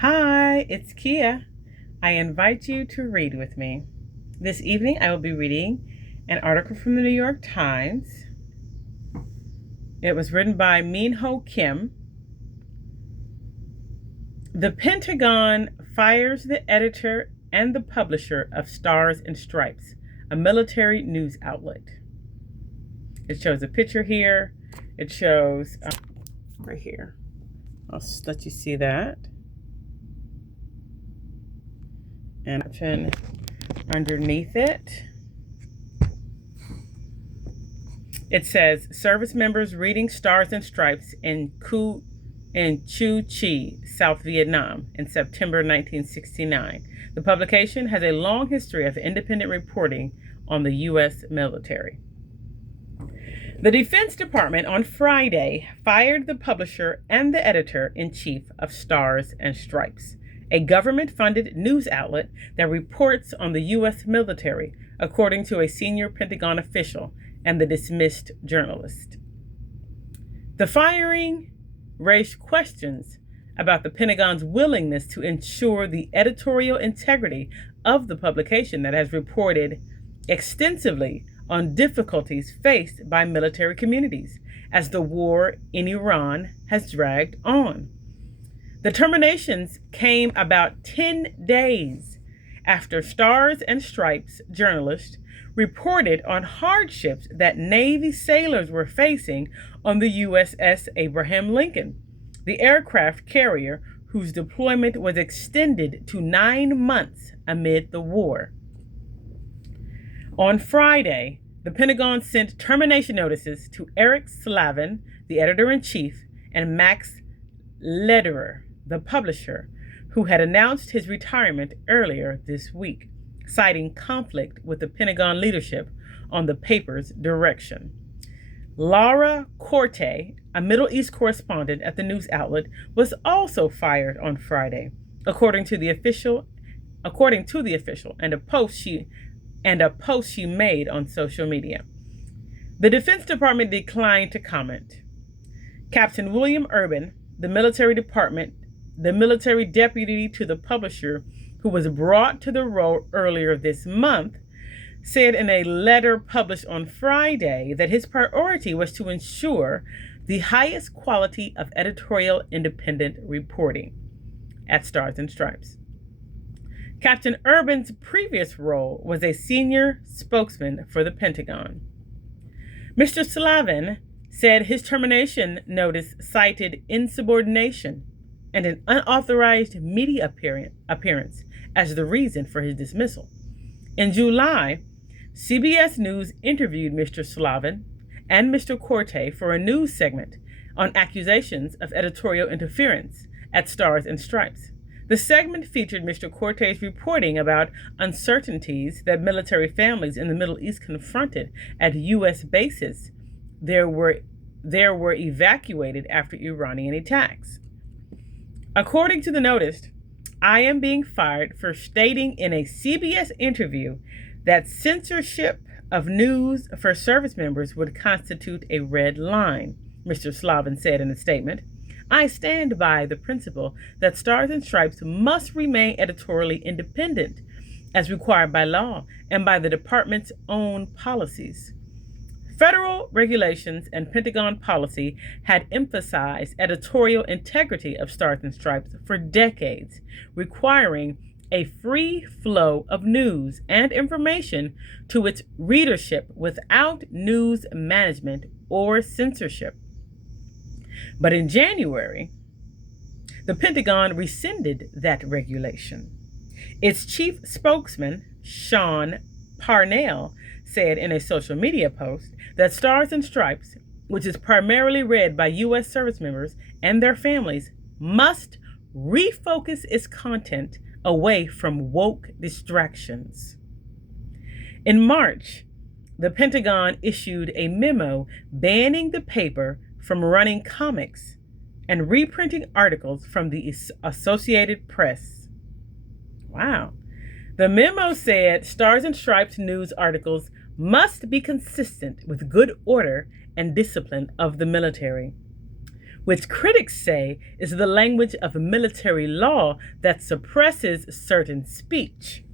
Hi, it's Kia. I invite you to read with me. This evening I will be reading an article from the New York Times. It was written by Minho Kim. The Pentagon fires the editor and the publisher of Stars and Stripes, a military news outlet. It shows a picture here. It shows right here. I'll let you see that. And option underneath it. It says service members reading Stars and Stripes in Chu Chi, South Vietnam in September 1969. The publication has a long history of independent reporting on the U.S. military. The Defense Department on Friday fired the publisher and the editor-in-chief of Stars and Stripes, a government-funded news outlet that reports on the U.S. military, according to a senior Pentagon official and the dismissed journalist. The firing raised questions about the Pentagon's willingness to ensure the editorial integrity of the publication that has reported extensively on difficulties faced by military communities as the war in Iran has dragged on. The terminations came about 10 days after Stars and Stripes journalists reported on hardships that Navy sailors were facing on the USS Abraham Lincoln, the aircraft carrier whose deployment was extended to 9 months amid the war. On Friday, the Pentagon sent termination notices to Eric Slavin, the editor-in-chief, and Max Lederer, the publisher, who had announced his retirement earlier this week, citing conflict with the Pentagon leadership on the paper's direction. Laura Corte, a Middle East correspondent at the news outlet, was also fired on Friday, according to the official, and a post she made on social media. The Defense Department declined to comment. Captain William Urban, the military deputy to the publisher who was brought to the role earlier this month, said in a letter published on Friday that his priority was to ensure the highest quality of editorial independent reporting at Stars and Stripes. Captain Urban's previous role was a senior spokesman for the Pentagon. Mr. Slavin said his termination notice cited insubordination and an unauthorized media appearance as the reason for his dismissal. In July, CBS News interviewed Mr. Slavin and Mr. Corte for a news segment on accusations of editorial interference at Stars and Stripes. The segment featured Mr. Corte's reporting about uncertainties that military families in the Middle East confronted at U.S. bases there were evacuated after Iranian attacks. According to the notice, I am being fired for stating in a CBS interview that censorship of news for service members would constitute a red line, Mr. Slavin said in a statement. I stand by the principle that Stars and Stripes must remain editorially independent, as required by law and by the department's own policies. Federal regulations and Pentagon policy had emphasized editorial integrity of Stars and Stripes for decades, requiring a free flow of news and information to its readership without news management or censorship. But in January, the Pentagon rescinded that regulation. Its chief spokesman, Sean Parnell, said in a social media post that Stars and Stripes, which is primarily read by U.S. service members and their families, must refocus its content away from woke distractions. In March, the Pentagon issued a memo banning the paper from running comics and reprinting articles from the Associated Press. Wow. The memo said Stars and Stripes news articles must be consistent with good order and discipline of the military. which critics say is the language of military law that suppresses certain speech.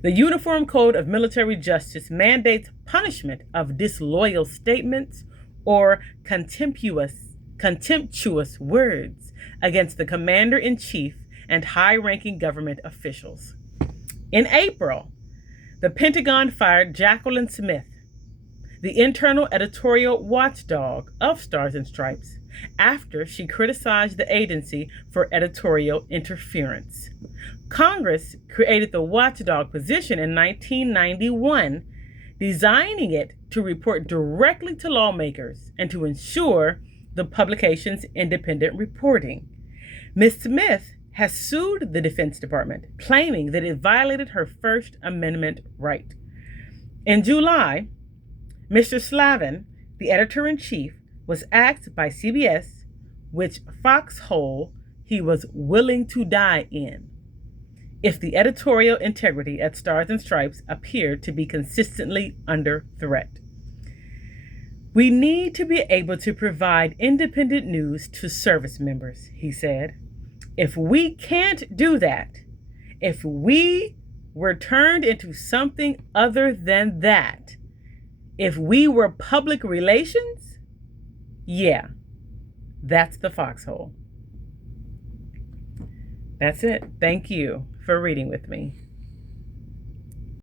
The Uniform Code of Military Justice mandates punishment of disloyal statements or contemptuous words against the commander-in-chief and high-ranking government officials. In April, the Pentagon fired Jacqueline Smith, the internal editorial watchdog of Stars and Stripes, after she criticized the agency for editorial interference. Congress created the watchdog position in 1991, designing it to report directly to lawmakers and to ensure the publication's independent reporting. Ms. Smith has sued the Defense Department, claiming that it violated her First Amendment right. In July, Mr. Slavin, the editor-in-chief, was asked by CBS which foxhole he was willing to die in if the editorial integrity at Stars and Stripes appeared to be consistently under threat. "We need to be able to provide independent news to service members," he said. "If we can't do that, if we were turned into something other than that, if we were public relations, yeah, that's the foxhole." That's it. Thank you for reading with me.